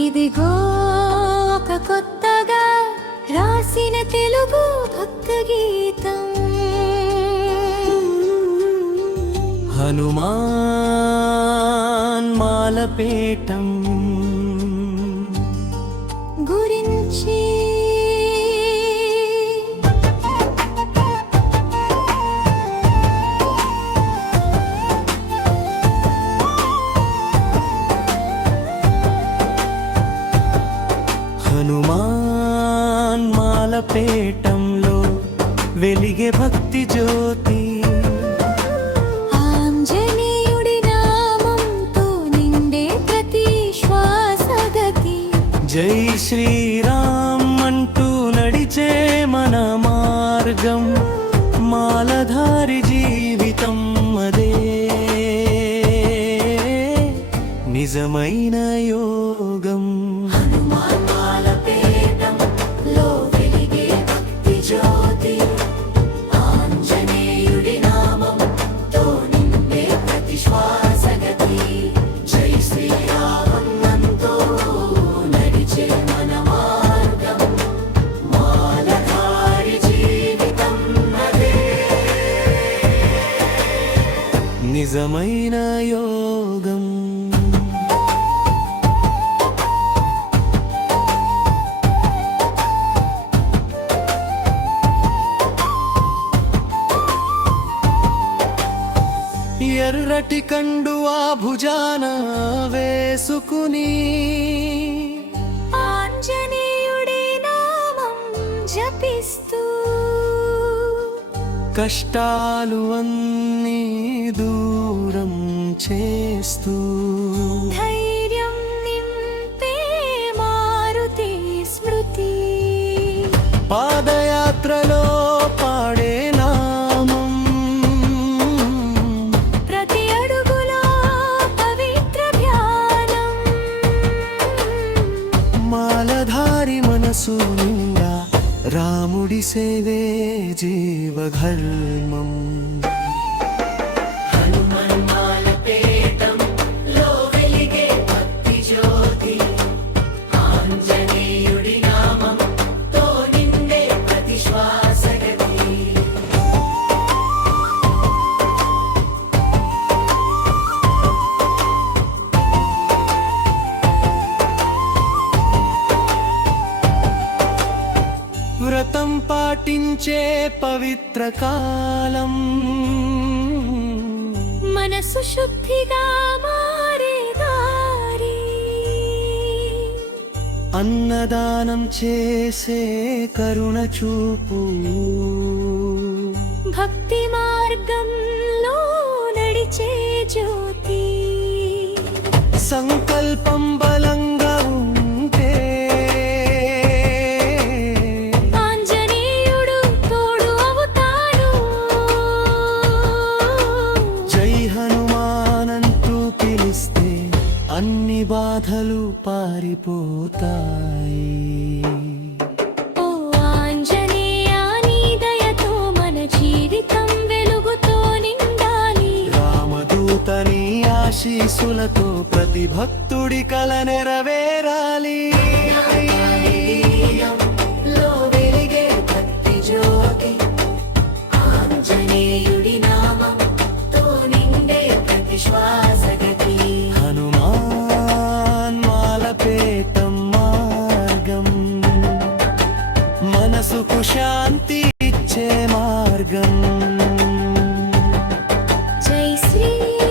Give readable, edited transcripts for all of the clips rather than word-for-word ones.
ఇదిగో ఒక కొత్తగా రాసిన తెలుగు భక్త గీతం. హనుమాన్ మాలపేటం గురించి. హనుమాన్ మాలపేటంలో వెలిగే భక్తి జ్యోతి, ఆంజనేయుడి నామంతో నిండే ప్రతి శ్వాస గతి. జై శ్రీరామ్ అంటూ నడిచే మన మార్గం, మాలధారి జీవితం అదే నిజమైన యోగం. నిజమైన యోగం. ఎర్రటి కండువా భుజాన వేసుకుని ఆంజనేయుడి నామం జపిస్తూ కష్టాలు అన్నీ దూరం చేస్తూ ధైర్యం నింపే మారుతి స్మృతి. పాదయాత్రలో పాడే నామం, ప్రతి అడుగులో పవిత్ర ధ్యానం. మాలధారి మనసు నిండా రాముడి సేవే జీవధర్మం. వ్రతం పాటించే పవిత్ర కాలం, మనసు శుద్ధిగా మారే దారి. అన్నదానం చేసే కరుణ చూపు, భక్తి మార్గంలో నడిచే జ్యోతి. సంకల్పం బలంగా ఉంటే ఆంజనేయుడు తోడు అవుతాడు. జై హనుమానంటూ పిలిస్తే అన్ని బాధలు పారిపోతాయి. ఓ ఆంజనేయ, నీ దయతో మన జీవితం వెలుగుతో నిండాలి. రామదూతని ఆశీసులతో ప్రతి భక్తుడి కల నెరవేరాలి. లో వెలిగే భక్తి జ్యోతి, ఆంజనేయుడి నామంతో నిండే ప్రతి శ్వాస గతి. హనుమాన్ మాలపేటం మార్గం, మనసుకు శాంతి ఇచ్చే మార్గం. జై శ్రీరామంతో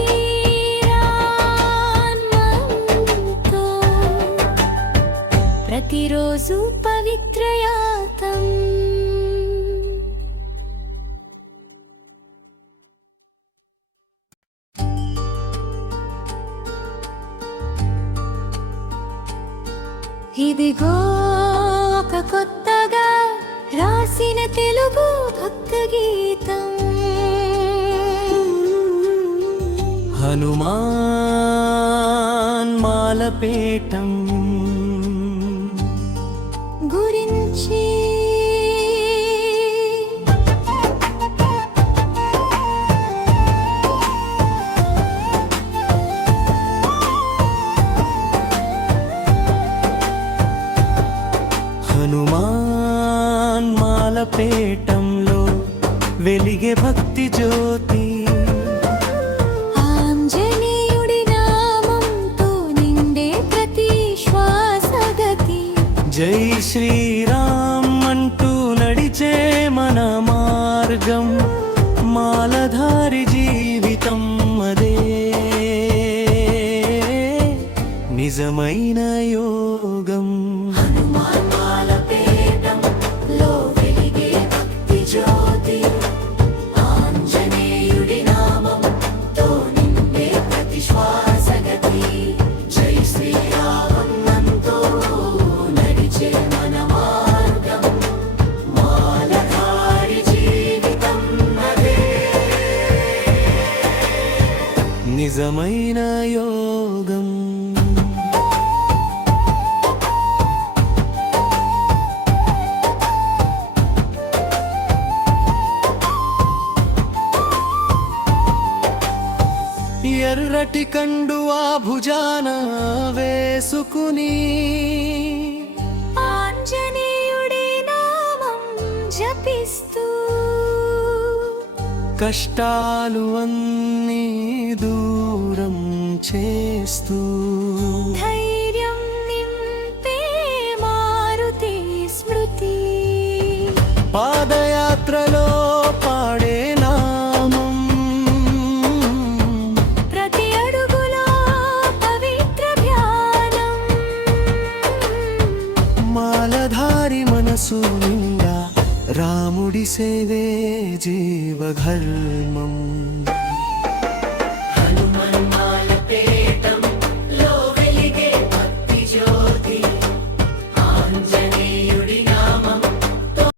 ప్రతిరోజు పవిత్రయాతం. ఇదిగో ఒక కొత్తగా రాసిన తెలుగు భక్త గీతం. హనుమాన్ మాలపేటం గురించి. శ్రీరామ్ అంటూ నడిచే మన మార్గం మాలధారి జీవితం అదే నిజమైన యోగం లో వెలిగే భక్తి జ్యోతి ఆంజనేయుడి నామంతో నిండే ప్రతి శ్వాస గతి జై శ్రీరామంతో నడిచే మన మార్గం మాలధారి జీవితం అదే నిజమైన యోగం ఎర్రటి కండువా భుజాన వేసుకుని ఆంజనేయుడి నామం జపిస్తూ కష్టాలు అన్నీ దూరం చేస్తూ ధైర్యం నింపే మారుతి స్మృతి పాదయాత్రలో పాడే నామం ప్రతి అడుగులో పవిత్ర ధ్యానం మాలధారి మనసు నిండా రాముడి సేవే జీవధర్మం